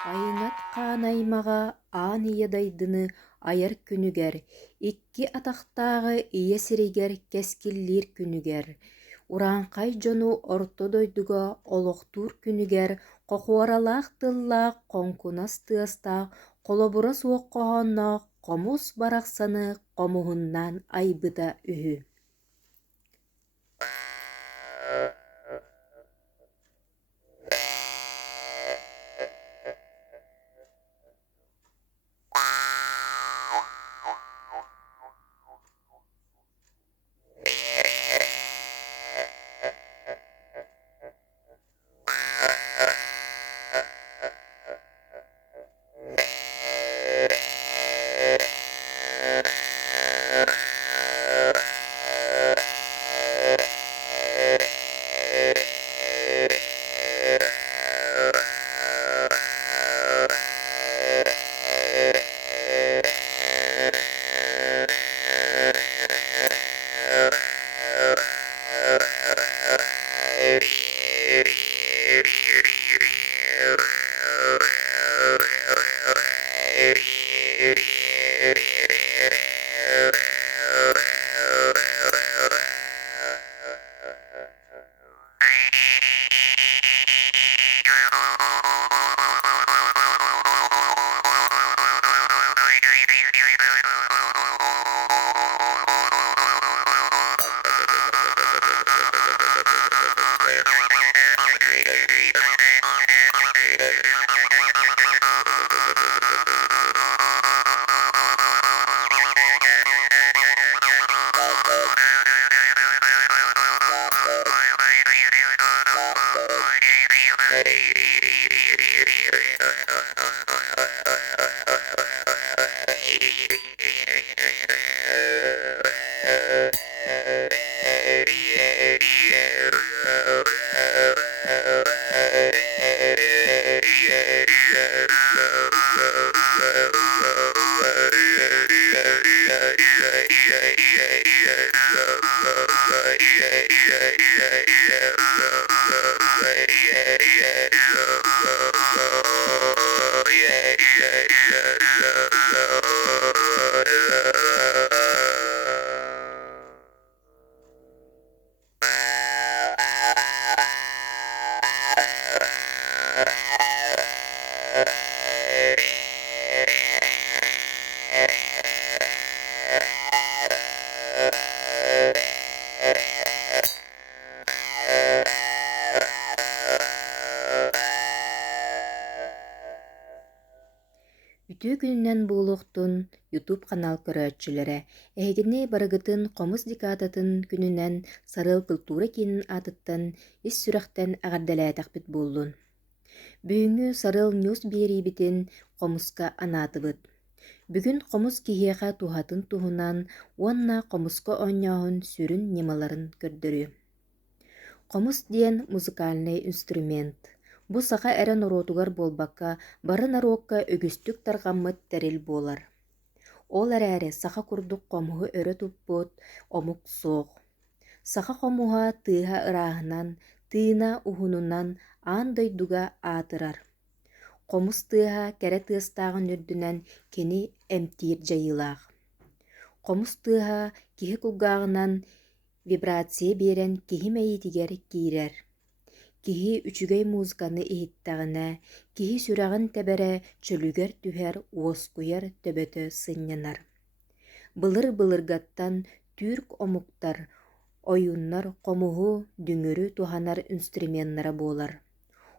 Айыңат қанаймаға аан иедайдыны аяр күнігер, икки атақтағы ие сиригер кескиллир күнігер. Ураанқай жону ортодойдуга олохтур күнігер, қоқуаралақ тыллақ қонкунас тыастақ, қолобура суоқ қоғоннақ, қомус барақсаны қомуһуннаан айбыта үһү. Үтүү күнүнен буулуктун YouTube канал көрөөчүлөрө эһигини барыгытын комус дикаататын күнүнен сарыл культура киинин атыттан ис сүрэхтэн агарделээтэхпит буоллун. Бүгүнгү сарыл ньюс биэрибитин комуска анаатыбыт. Бүгүн комус киһиэхэ тухатын туһунан уонна комуска оонньооһун сүрүн нималарын көрдөрү. Комус диэн музыкальный инструмент. Бу саха эрен ороотугар болбакка барын аруокка өгүстүк таргаммыт терил буолар. Ол эрээри саха курдук комуһу өрө туппут омук суох. Саха комуһа тыыһа ырааһынан, тыына уһунунан аан дойдуга аатырар. Комус тыыһа кэрэ тыастаагын үрдүнэн кини эмтиир жайылаах. Комус тыыһа киһи кулгаагынан вибрация биэрэн киһи мэйитигэр киирэр. Киһи үчүгэй музыканы иһиттэҕинэ, киһи сүрэҕин тэбэрэ чөлүгэр түһэр уоскуйар төбөтө сынньанар. Былыр-былыргаттан түүрк омуктар, ойууннар комуһу дүҥүрү туханар инструментнара буолар.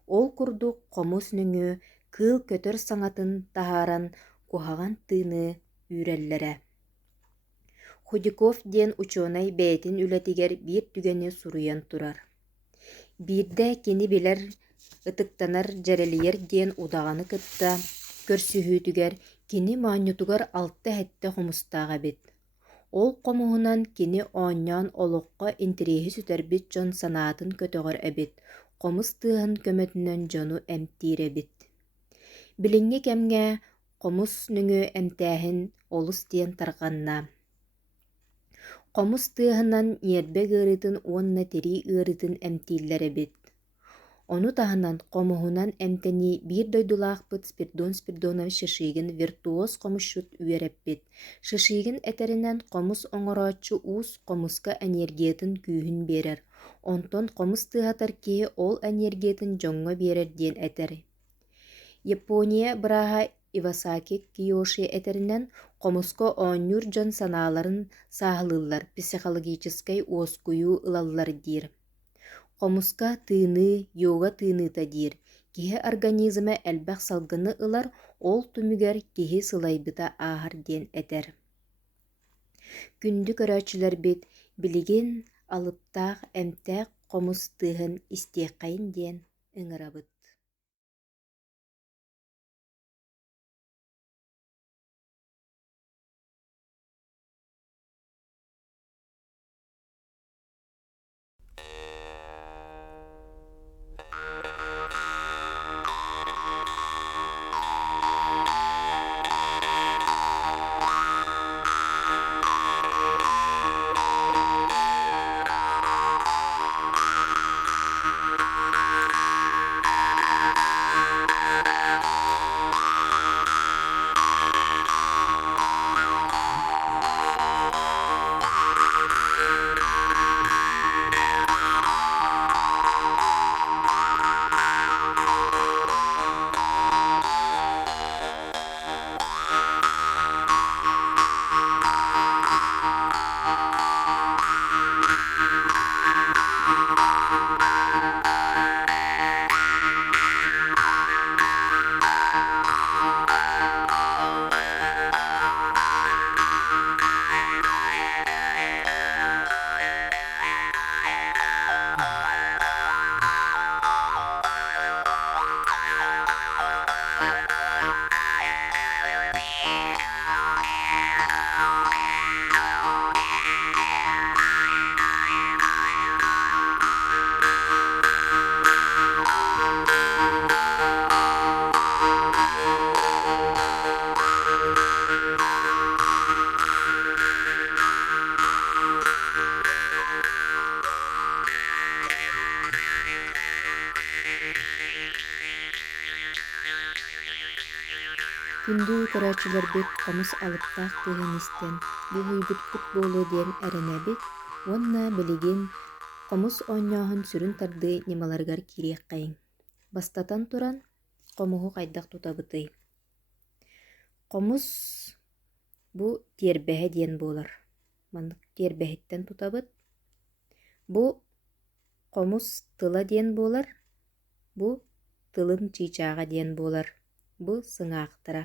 Ол курдук комус нүҥү кыыл көтөр саҥатын таһааран куһаҕан тыыны үүрэллэрэ. Худяков диэн ученый бэйэтин үлэтигэр биир түгэни суруйан турар. Биирдэ кини билэр ытыктанар дьэрэлийэр диэн удаҕаны кытта көрсүһүүтүгэр кини маанньутугар алта хэттэ хомустааҕа бит. Ол комуһунан кини оонньоон олоххо интириэһи сүтэрбит дьон санаатын көтөҕөр эбит, комус тыаһын көмөтүнөн дьону эмтиир эбит. Билиҥҥи кэмҥэ комус нүҥү эмтээһин олус диэн тарҕанна. Комус тыаһынан ньиэрбэ ыарытын уонна тирии ыарытын эмтииллэр эбит. Ону таһынан комуһунан эмтени биир дойдулаахпыт Спиридонович Шишигин виртуоз комушчут үөрэппит. Шишигин этеринэн комус оҥорооччу уус комуска энергиятын күүһүн биэрэр. Онтон комус тыахатар киһи ол энергиятын дьоҥҥо биэрэр диэн этэр. Япония бырааһа Ивасаки Кийоши этеринэн комуско оонньуур дьон санааларын сааһылыыллар, психологической уоскуйуу ылаллар диир. Комуска тыыны, йога тыыныыта диир. Киһи организма элбэх салгыны ылар, ол түмүгэр киһи сылайбыта ааһар диэн этэр. Күндү көрөөчүлэр бит билигин алыптаах эмтээх комус тыыһын истиэххэйин диэн ыҥырабыт. Күндүү көрөөчүлэр бит комус алыптаах тыыһын истэн бу хуйбутпут буолуо диэн эрэнэбит, уонна билигин комус оонньооһун сүрүн тарды нималарыгар кириэххэйиҥ. Бастатан туран комуһу хайдах тутабытый. Комус бу тиэрбэһэ диэн буолар. Маннык тиэрбэһиттэн тутабыт. Бу комус тыла диэн буолар. Бу тылын чиичааҕа диэн буолар. Бу сыҥаахтара.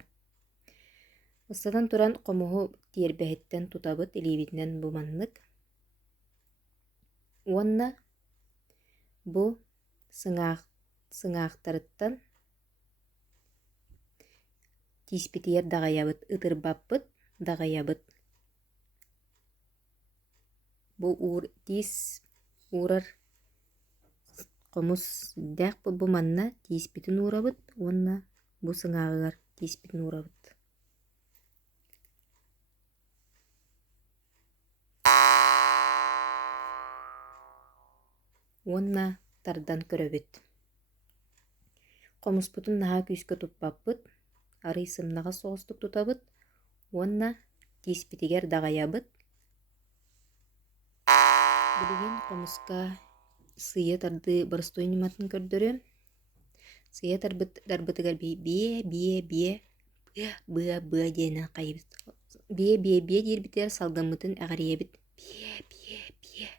Бастатан туран комуһу тиэрбэһиттэн тутабыт илиибитинэн бу маннык. Уонна бу сыҥаахтарыттан тииспитигэр даҕайабыт, ытырбаппыт, даҕайабыт. Бу тиис уурар комус дээхпит бу манна тииспитин уурабыт, уонна бу сыҥааҕыгар тииспитин уурабыт. Уонна тардан көрөбүт. Комуспутун наһаа күүскө туппаппыт, арый сымнаҕа соҕустук тутабыт, уонна тииспитигэр даҕайабыт. Билигин комуска сыйа тарды барыстой ниматын көрдөрүм. Сыйа тарбытыгар бие быа диэнэн хайыбыт. Бие диирбитер салгаммытын эҕэриэбит. Бие быа.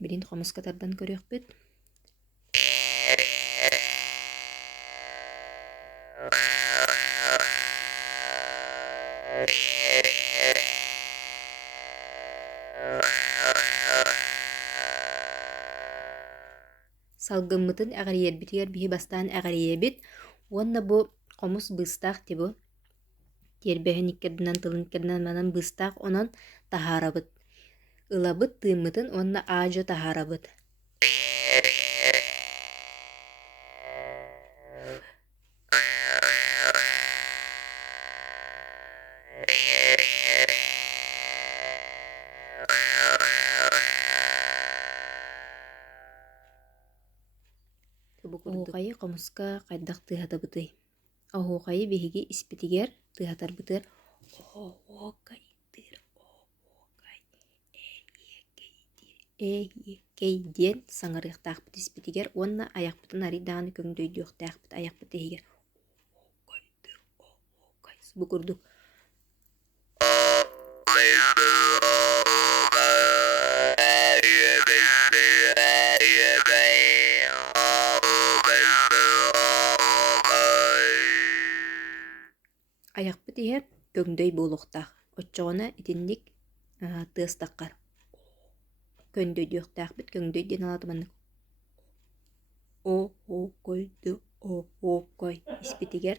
Билин комуска тардан көрөөхпүт. Салгыммытын эҕэриэрбитигэр биһи бастаан эҕэриэбит. Уонна бу комус быыстаах тибу. Тиэрбэһин иккердинэн тылын иккердинэн манан быыстаах онон таһаарабыт. Ылабыт тыыммытын уонна аадьа таһаарабыт. Оһуохайы комуска хайдах тыһатабытый. Оһуохайы биһиги испитигер тыһатарбытыр. Оһуохайдыр, оһуохай, эһиэккей диэн саҥарыахтаахпыт испитигер, уонна аяхпытын ари даҕаны көҥдөйдүөхтээхпит аяхпыт иһигер. Оһуохайдыр, оһуохай субу курдук. Аяхпыт иһэ көҥдөй буолуохтаах. Оччоҕуна итинник тыастаххар. Көндөйдүөхтээхпит көҥдөй диэн алатыманнык. Оһуохайды, оһуохай испитигер.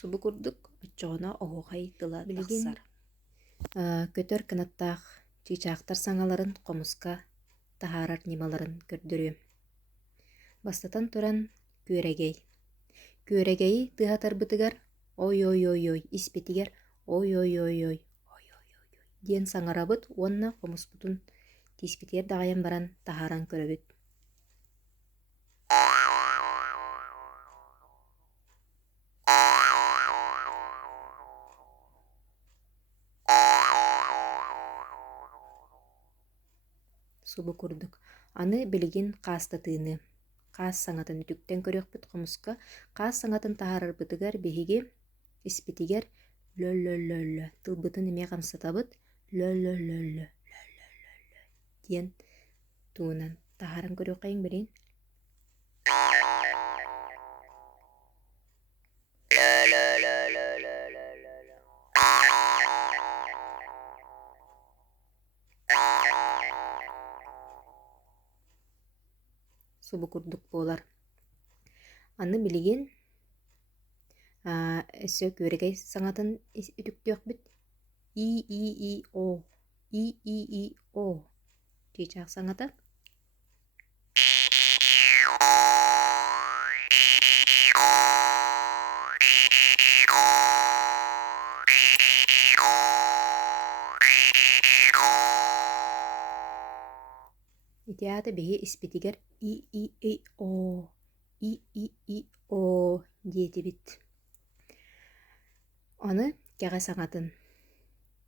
Субу курдук оччоҕуна оһуохай тыла тахсар. Көтөр кынаттаах чиичаахтар саҥаларын хомуска таһаарар нималарын көрдөрүөм. Бастатан туран күөрэгэй. Күөрэгэйи тыһатарбытыгар ой испитигер ой диэн саҥарабыт, уонна хомуспутун тииспитигер даҕайан баран таһааран көрөбүт. Субу курдук. Аны билигин хаастатыыны. Хаас саҥатын үтүктен көрүөхпүт хомуска хаас саҥатын таһаарарбытыгар биһиги испитигер лө тылбытын эмиэ хамсатабыт лө диэн туунан таһааран көрүөххэйиҥ билин. Субу курдук буолар. Аны билигин өссө күөрэгэй саҥатын үтүктүөхпүт и-о чиичаах саҥата. Итиата биһи испитигер и-о диэтибит. Аны кэҕэ саҥатын.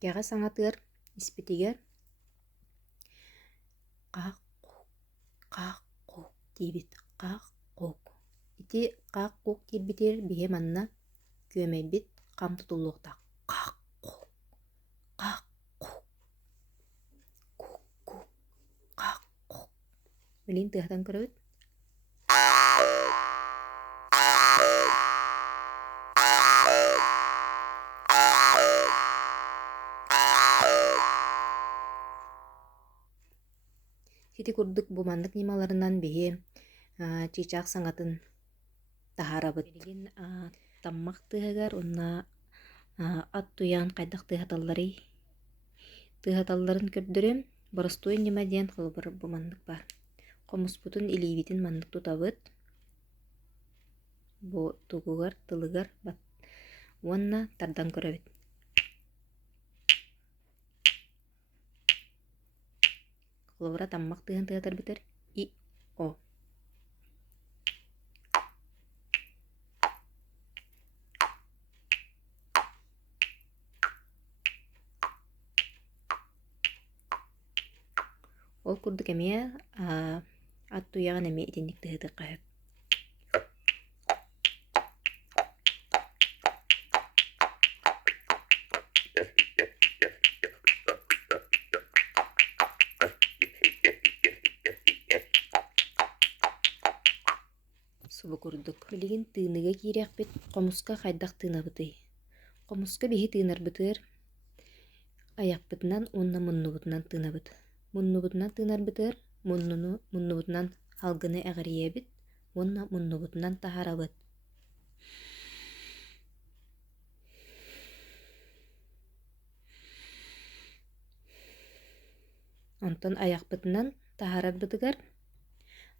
Кэҕэ саҥатыар испитигер хаах-хук диэбит. Хаах-хук. Ити хаах-хук диэрбитигер биһэ манна күөмэйбит хам тутуллуохтаах. Хаах-хук, хаах-хук, кук, хаах-хук. Билин тыахтан көрөбүт. Сити курдук бу маннык нималарынан биһи чиичаах саҥатын таһаарабыт. Билигин таммах тыаһыгар уонна ат туйаан хайдах тыаһаталларын көрдөрөм. Боростуой нима диэн холбор бу маннык бар. Хомуспутун илиибитин маннык тутабыт. Бу тугугар тылыгар уонна тардан көрөбүт. Холбора таммах тыаһын тыатарбытыр и-о. Ол курдук эмиэ ат туйаҕын эмиэ итинник тыһытык хаһып. Субу курдук. Билигин тыыныга киирэхпит хомуска хайдах тыынабытый. Хомуска биһи тыынарбытыыр аяхпытынан уонна муннубутунан тыынабыт. Муннубутунан тыынарбытыыр муннубутунан халгыны эҕэриэбит, уонна муннубутунан таһаарабыт. Онтон аяхпытынан таһаарарбытыгар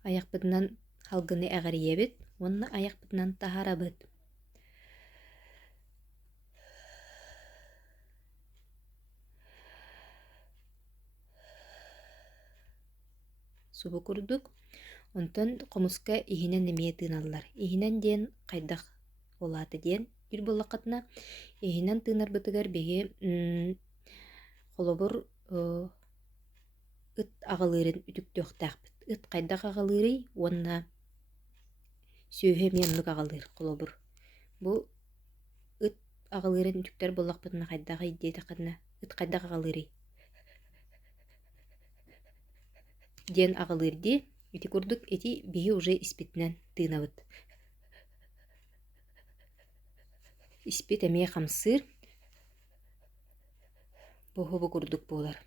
аяқпытынан халгыны әғариебит, онна аяқпытынан тахарабыт. Субу курдук. Онтон комуска ихинен немие тыналлар. Ихинен диен кайдах олаты диен ир боллақатына. Ихинен тынар бытыгар беге холобур ыт агалырын үтүктөктәкпит. Ыт кайдах агалырый, онна сүйе меннук агалыр холобур. Бу ыт агалырын үтүктер боллақпытына кайдах идея тақатына. Ыт кайдах агалырый диен агалырди. Ити курдук, эти биһи уже испитнен тыынабыт. Испит эмие хамсыр бухубу курдук болар.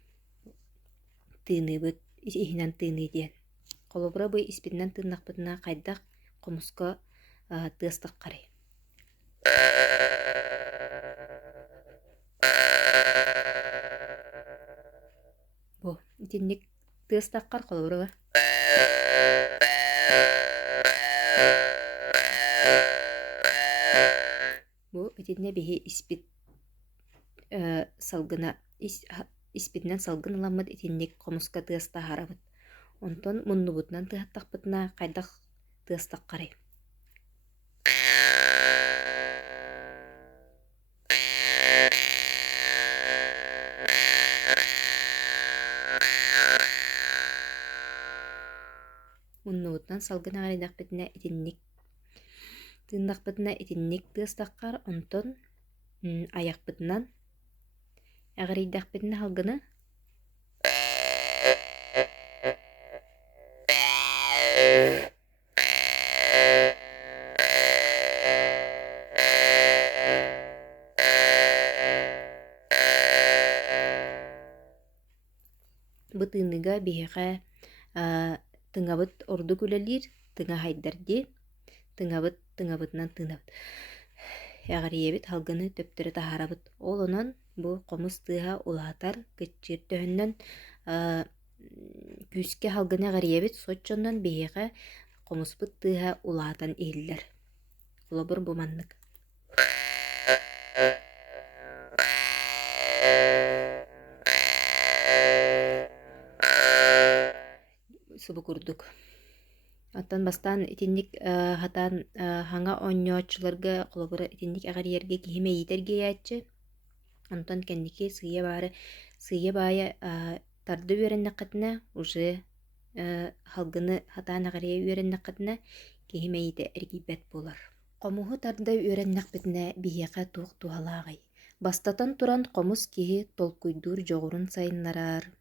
Тыыныбыт, ихинен тыыны диен. Колобура бу испитнен тыыннакпытына кайдах комуска тыастак карый. Бу итинник тыастаккар колобура. Бу итинне биһи испит салгына испитнен салгын ыламмыт итинник комуска тыаста харабыт. Онтон муннубутнан тыаттакпытына кайдах тыастак карый. Муннубутнан салгын агарайдакпытына итинник тыындакпытына итинник тыастаккар, онтон аяқпытынан агарайдакпытына халгыны бу тыыныга биһиға тыҥабыт орду күлэлиир, тыҥа хайдарди, тыҥабытынан тыынабыт. Агарыйебит халгыны төптөрө тахарабыт. Ол онон бу комус тыаһа улаатар кыччыыр төһөннөн күүске халгыны агарыйебит соччоннон биһиға комуспут тыаһа улаатан иһиллэр. Холобур бу маннык. Субу курдук. Оттан бастан итинник хатан хаңа онньооччуларга холобура итинник агарыйерге киһиме иитерге яаччы. Онтон кэнники сыйа баая тарды үөрэннэккатына уже халгыны хатаан агарыйа үөрэннэккатына киһиме иите эргийбэт буолар. Комуһу тарды үөрэннэкпитинэ биһиэхэ туох туһалааҕай. Бастатан туран комус киһи толкуйдуур жоҕурун сайыннараар.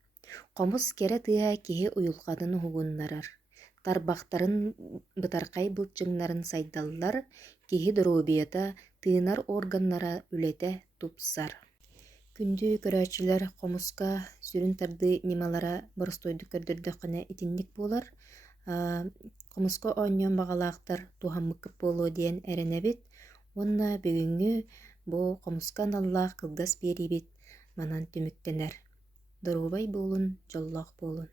Комус кере тыаһа киһи уйулҕатын уһугуннарар. Тарбахтарын бытаркай былчыҥнарын сайдаллар, киһи доробията тыынар органнара үлэтэ тупсар. Күндүү көрөөчүлэр комуска сүрүн тарды нималара боростойду көрдөрдөккөнө итинник буолар. Комуска оонньоон баҕалаахтар туһаммыккып буолуо диэн эрэнэбит. Уонна бүгүҥҥү бу комуска аналлаах кылгас биэрибит манан түмүктэнэр. Дорубай буолун, дьоллоох буолун.